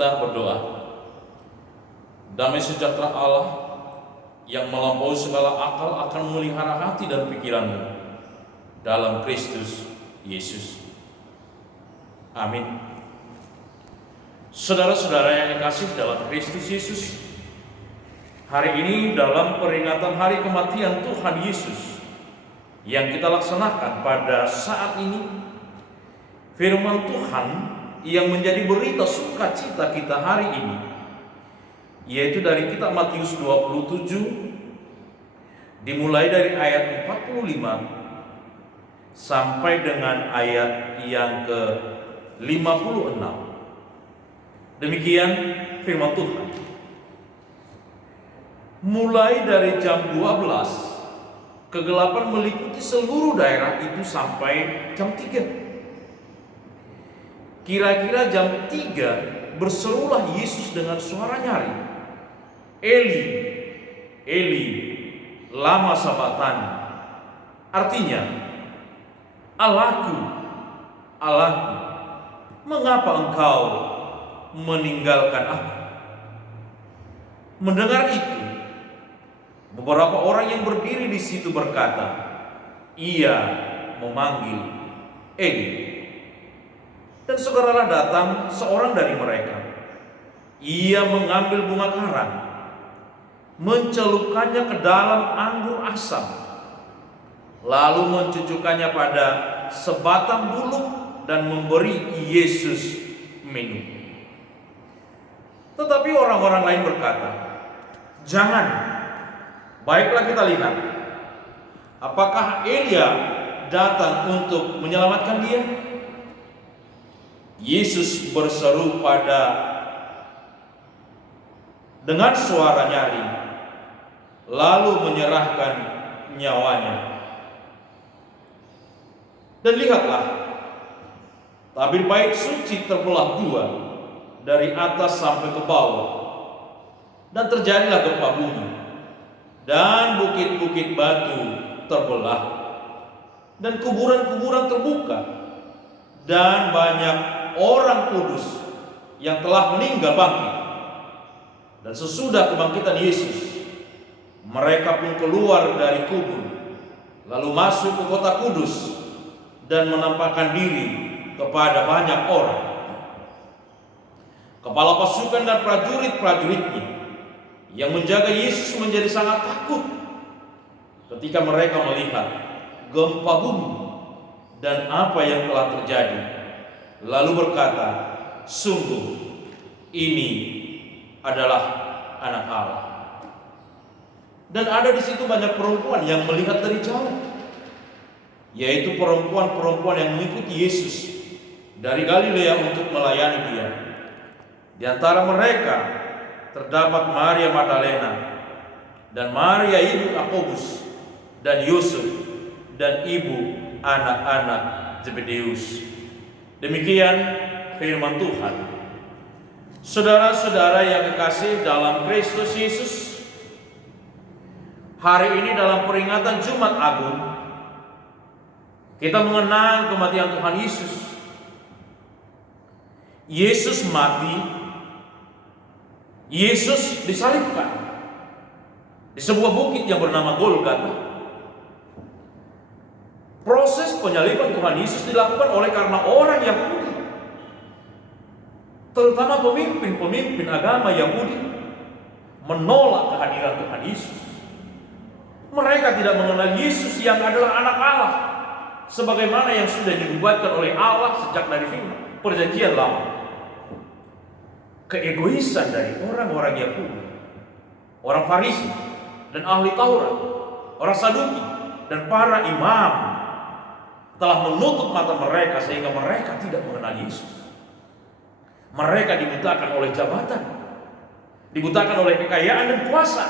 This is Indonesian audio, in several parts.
Kita berdoa. Damai sejahtera Allah yang melampaui segala akal akan memelihara hati dan pikiranmu dalam Kristus Yesus. Amin. Saudara-saudara yang dikasihi dalam Kristus Yesus, hari ini dalam peringatan hari kematian Tuhan Yesus yang kita laksanakan pada saat ini, firman Tuhan yang menjadi berita sukacita kita hari ini, yaitu dari kitab Matius 27, dimulai dari ayat 45 sampai dengan ayat yang ke-56. Demikian firman Tuhan. Mulai dari jam 12, kegelapan meliputi seluruh daerah itu sampai jam 3. Kira-kira jam 3 berserulah Yesus dengan suara nyaring, Eli, Eli, lama sabachthani. Artinya, Allahku, Allahku, mengapa engkau meninggalkan aku? Mendengar itu, beberapa orang yang berdiri di situ berkata, ia memanggil Eli. Dan segeralah datang seorang dari mereka. Ia mengambil bunga karang, mencelupkannya ke dalam anggur asam, lalu mencucukkannya pada sebatang bulu dan memberi Yesus minum. Tetapi orang-orang lain berkata, jangan, baiklah kita lihat, apakah Elia datang untuk menyelamatkan dia? Yesus berseru dengan suara nyaring, lalu menyerahkan nyawanya. Dan lihatlah, tabir bait suci terbelah dua, dari atas sampai ke bawah, dan terjadilah gempa bumi, dan bukit-bukit batu terbelah, dan kuburan-kuburan terbuka, dan banyak orang kudus yang telah meninggal bangkit. Dan sesudah kebangkitan Yesus, mereka pun keluar dari kubur, lalu masuk ke kota kudus dan menampakkan diri kepada banyak orang. Kepala pasukan dan prajurit-prajuritnya yang menjaga Yesus menjadi sangat takut ketika mereka melihat gempa bumi dan apa yang telah terjadi, lalu berkata, sungguh ini adalah anak Allah. Dan ada di situ banyak perempuan yang melihat dari jauh, yaitu perempuan-perempuan yang mengikuti Yesus dari Galilea untuk melayani dia. Di antara mereka terdapat Maria Magdalena dan Maria ibu Yakobus dan Yusuf dan ibu anak-anak Zebedeus. Demikian firman Tuhan. Saudara-saudara yang dikasihi dalam Kristus Yesus, hari ini dalam peringatan Jumat Agung, kita mengenang kematian Tuhan Yesus. Yesus mati, Yesus disalibkan di sebuah bukit yang bernama Golgota. Proses penyaliban Tuhan Yesus dilakukan oleh karena orang Yahudi, terutama pemimpin-pemimpin agama Yahudi, menolak kehadiran Tuhan Yesus. Mereka tidak mengenal Yesus yang adalah anak Allah, sebagaimana yang sudah dinubuatkan oleh Allah sejak dari Perjanjian Lama. Keegoisan dari orang-orang Yahudi, orang Farisi dan ahli Taurat, orang Saduki dan para imam telah menutup mata mereka sehingga mereka tidak mengenal Yesus. Mereka dibutakan oleh jabatan, dibutakan oleh kekayaan dan kuasa,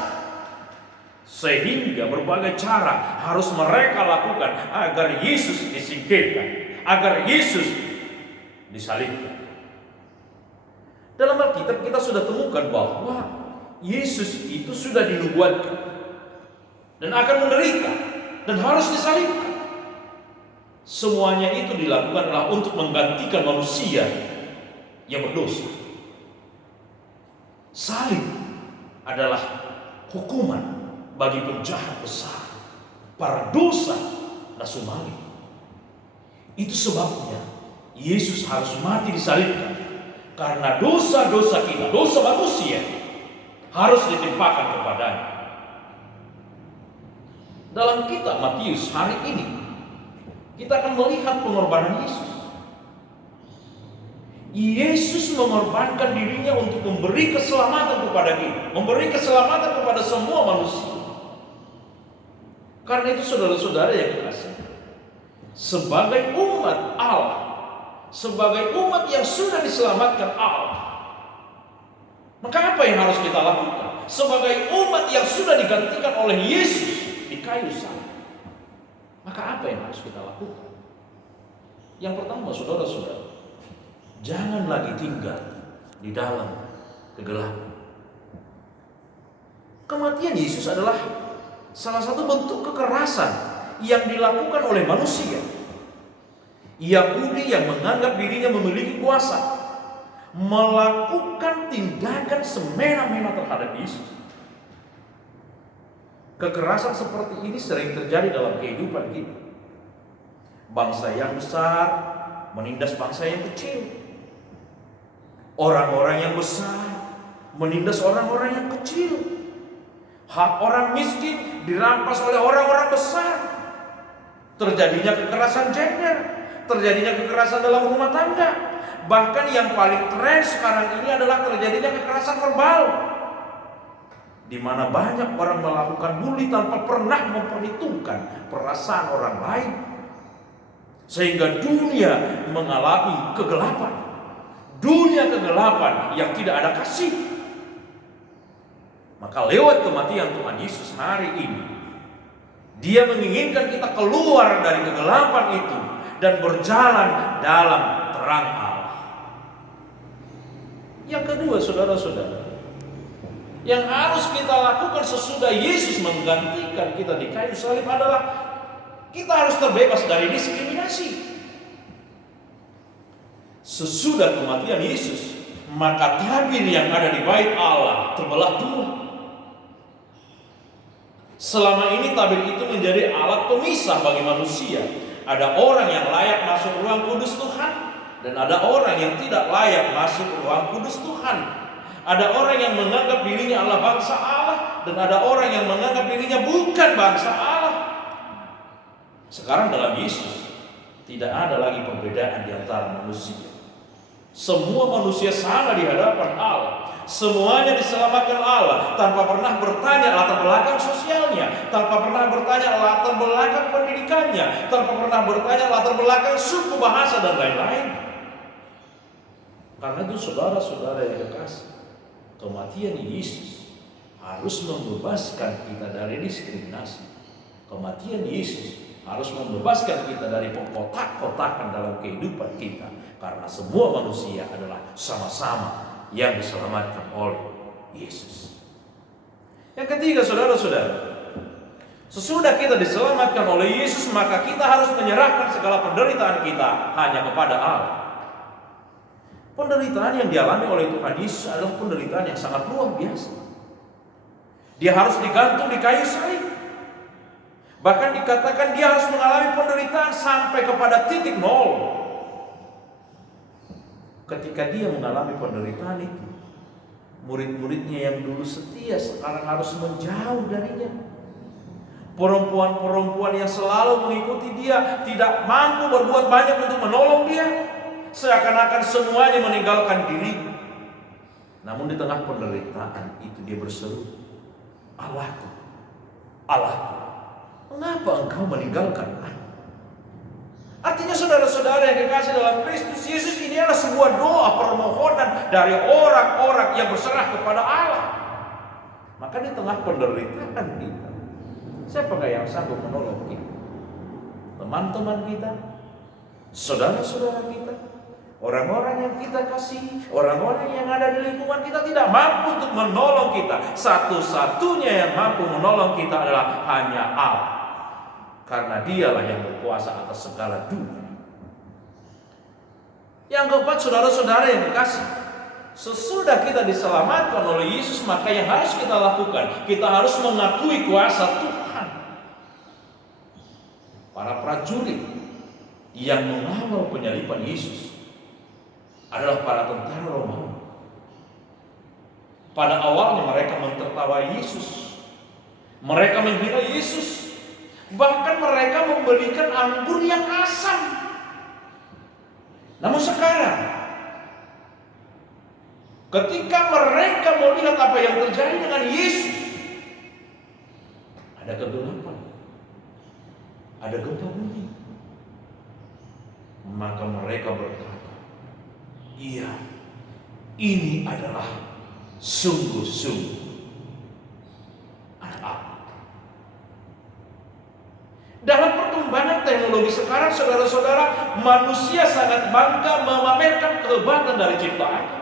sehingga berbagai cara harus mereka lakukan agar Yesus disingkirkan, agar Yesus disalibkan. Dalam Alkitab kita sudah temukan bahwa Yesus itu sudah dinubuatkan dan akan menderita dan harus disalibkan. Semuanya itu dilakukan adalah untuk menggantikan manusia yang berdosa. Salib adalah hukuman bagi penjahat besar, para dosa nasumali. Itu sebabnya Yesus harus mati disalibkan, karena dosa-dosa kita, dosa manusia, harus ditimpakan kepadanya. Dalam kitab Matius hari ini kita akan melihat pengorbanan Yesus. Yesus mengorbankan dirinya untuk memberi keselamatan kepada kita, memberi keselamatan kepada semua manusia. Karena itu saudara-saudara yang dikasihi, sebagai umat Allah, sebagai umat yang sudah diselamatkan Allah, maka apa yang harus kita lakukan? Sebagai umat yang sudah digantikan oleh Yesus di kayu salib, maka apa yang harus kita lakukan? Yang pertama, saudara-saudara, jangan lagi tinggal di dalam kegelapan. Kematian Yesus adalah salah satu bentuk kekerasan yang dilakukan oleh manusia Yahudi yang menganggap dirinya memiliki kuasa, melakukan tindakan semena-mena terhadap Yesus. Kekerasan seperti ini sering terjadi dalam kehidupan kita. Bangsa yang besar menindas bangsa yang kecil. Orang-orang yang besar menindas orang-orang yang kecil. Hak orang miskin dirampas oleh orang-orang besar. Terjadinya kekerasan gender, terjadinya kekerasan dalam rumah tangga. Bahkan yang paling tren sekarang ini adalah terjadinya kekerasan verbal, di mana banyak orang melakukan bully tanpa pernah memperhitungkan perasaan orang lain, sehingga dunia mengalami kegelapan. Dunia kegelapan yang tidak ada kasih. Maka lewat kematian Tuhan Yesus hari ini, Dia menginginkan kita keluar dari kegelapan itu dan berjalan dalam terang Allah. Yang kedua, saudara-saudara, yang harus kita lakukan sesudah Yesus menggantikan kita di kayu salib adalah kita harus terbebas dari diskriminasi. Sesudah kematian Yesus, maka tabir yang ada di bait Allah terbelah dua. Selama ini tabir itu menjadi alat pemisah bagi manusia. Ada orang yang layak masuk ruang kudus Tuhan, dan ada orang yang tidak layak masuk ruang kudus Tuhan. Ada orang yang menganggap dirinya adalah bangsa Allah, dan ada orang yang menganggap dirinya bukan bangsa Allah. Sekarang dalam Yesus tidak ada lagi perbedaan di antara manusia. Semua manusia sama di hadapan Allah. Semuanya diselamatkan Allah tanpa pernah bertanya latar belakang sosialnya, tanpa pernah bertanya latar belakang pendidikannya, tanpa pernah bertanya latar belakang suku, bahasa, dan lain-lain. Karena itu saudara-saudara yang kekasih, kematian Yesus harus membebaskan kita dari diskriminasi. Kematian Yesus harus membebaskan kita dari kotak-kotakan dalam kehidupan kita. Karena semua manusia adalah sama-sama yang diselamatkan oleh Yesus. Yang ketiga, saudara-saudara, sesudah kita diselamatkan oleh Yesus, maka kita harus menyerahkan segala penderitaan kita hanya kepada Allah. Penderitaan yang dialami oleh Tuhan Yesus adalah penderitaan yang sangat luar biasa. Dia harus digantung di kayu salib. Bahkan dikatakan dia harus mengalami penderitaan sampai kepada titik nol. Ketika dia mengalami penderitaan itu, murid-muridnya yang dulu setia sekarang harus menjauh darinya. Perempuan-perempuan yang selalu mengikuti dia tidak mampu berbuat banyak untuk menolong dia. Seakan-akan semuanya meninggalkan diri. Namun di tengah penderitaan itu dia berseru, Allahku, Allahku, mengapa engkau meninggalkan aku? Artinya saudara-saudara yang dikasih dalam Kristus Yesus, ini adalah sebuah doa permohonan dari orang-orang yang berserah kepada Allah. Maka di tengah penderitaan kita, siapakah yang sanggup menolong kita? Teman-teman kita, saudara-saudara kita, orang-orang yang kita kasih, orang-orang yang ada di lingkungan kita tidak mampu untuk menolong kita. Satu-satunya yang mampu menolong kita adalah hanya Allah. Karena dialah yang berkuasa atas segala dunia. Yang keempat, saudara-saudara yang dikasih, Sesudah kita diselamatkan oleh Yesus, maka yang harus kita lakukan, kita harus mengakui kuasa Tuhan. Para prajurit yang mengawal penyaliban Yesus adalah para tentara Romawi. Pada awalnya mereka mentertawai Yesus, mereka menghina Yesus, bahkan mereka memberikan anggur yang asam. Namun sekarang, ketika mereka melihat apa yang terjadi dengan Yesus, ada kegelapan, ada gempa bumi, maka mereka berkata, iya, ini adalah sungguh-sungguh anak Allah. Dalam perkembangan teknologi sekarang, saudara-saudara, manusia sangat bangga memamerkan kehebatan dari ciptaannya,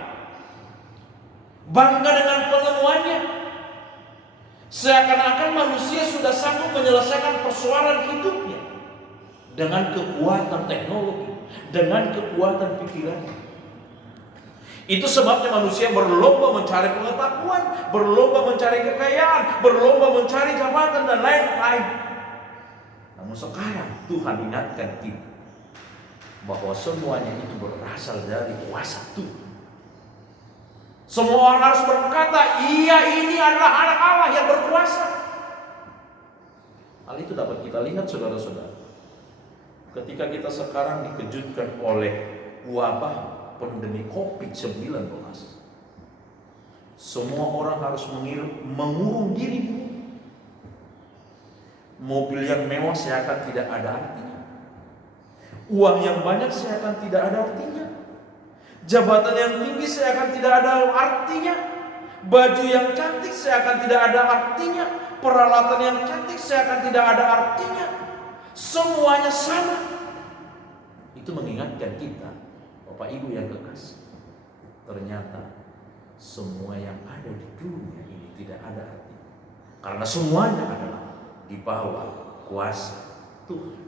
bangga dengan penemuannya. Seakan-akan manusia sudah sanggup menyelesaikan persoalan hidupnya dengan kekuatan teknologi, dengan kekuatan pikirannya. Itu sebabnya manusia berlomba mencari pengetahuan, berlomba mencari kekayaan, berlomba mencari jabatan dan lain-lain. Namun sekarang Tuhan ingatkan kita bahwa semuanya itu berasal dari kuasa Tuhan. Semua orang harus berkata, iya, ini adalah anak Allah yang berkuasa. Hal itu dapat kita lihat, saudara-saudara, ketika kita sekarang dikejutkan oleh wabah pandemi COVID-19. Semua orang harus mengurung diri. Mobil yang mewah seakan tidak ada artinya, uang yang banyak seakan tidak ada artinya, jabatan yang tinggi seakan tidak ada artinya, baju yang cantik seakan tidak ada artinya, peralatan yang cantik seakan tidak ada artinya. Semuanya sama. Itu mengingatkan kita, Bapak Ibu yang kekasih, ternyata semua yang ada di dunia ini tidak ada artinya, karena semuanya adalah di bawah kuasa Tuhan.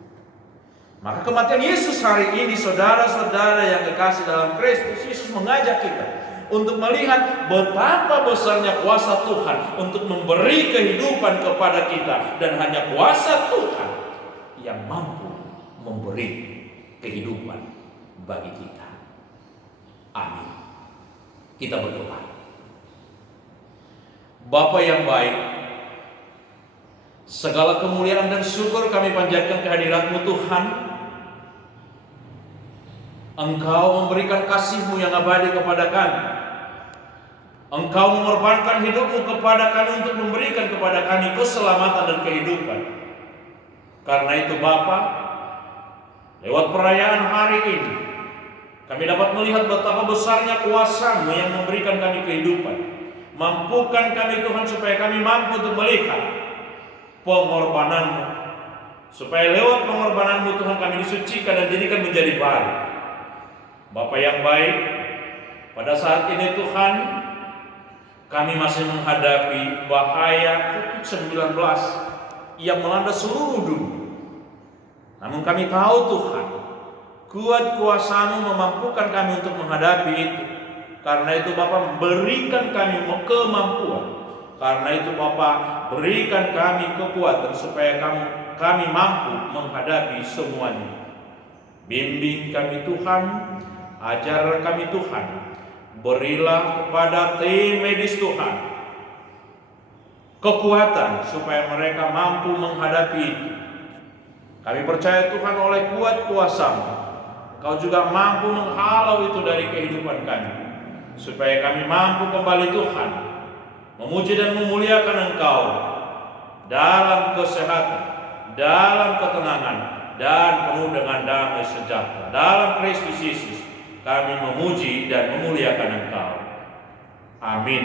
Maka kematian Yesus hari ini, saudara-saudara yang kekasih dalam Kristus, Yesus mengajak kita untuk melihat betapa besarnya kuasa Tuhan untuk memberi kehidupan kepada kita, dan hanya kuasa Tuhan yang mampu memberi kehidupan bagi kita. Amin. Kita berdoa. Bapa yang baik, segala kemuliaan dan syukur kami panjatkan kehadirat-Mu Tuhan. Engkau memberikan kasih-Mu yang abadi kepada kami. Engkau mengorbankan hidup-Mu kepada kami untuk memberikan kepada kami keselamatan dan kehidupan. Karena itu Bapa, lewat perayaan hari ini, kami dapat melihat betapa besarnya kuasa-Mu yang memberikan kami kehidupan. Mampukan kami Tuhan supaya kami mampu untuk melihat pengorbanan-Mu, supaya lewat pengorbanan-Mu Tuhan kami disucikan dan dijadikan menjadi baru. Bapa yang baik, pada saat ini Tuhan, kami masih menghadapi bahaya COVID-19 yang melanda seluruh dunia. Namun kami tahu Tuhan, kuat kuasa-Mu memampukan kami untuk menghadapi itu. Karena itu Bapa, berikan kami kemampuan. Karena itu Bapa, berikan kami kekuatan supaya kami mampu menghadapi semuanya. Bimbing kami Tuhan, ajar kami Tuhan. Berilah kepada tim medis Tuhan kekuatan supaya mereka mampu menghadapi itu. Kami percaya Tuhan, oleh kuat kuasa-Mu, Kau juga mampu menghalau itu dari kehidupan kami, supaya kami mampu kembali Tuhan memuji dan memuliakan Engkau dalam kesehatan, dalam ketenangan, dan penuh dengan damai sejahtera. Dalam Kristus Yesus kami memuji dan memuliakan Engkau. Amin.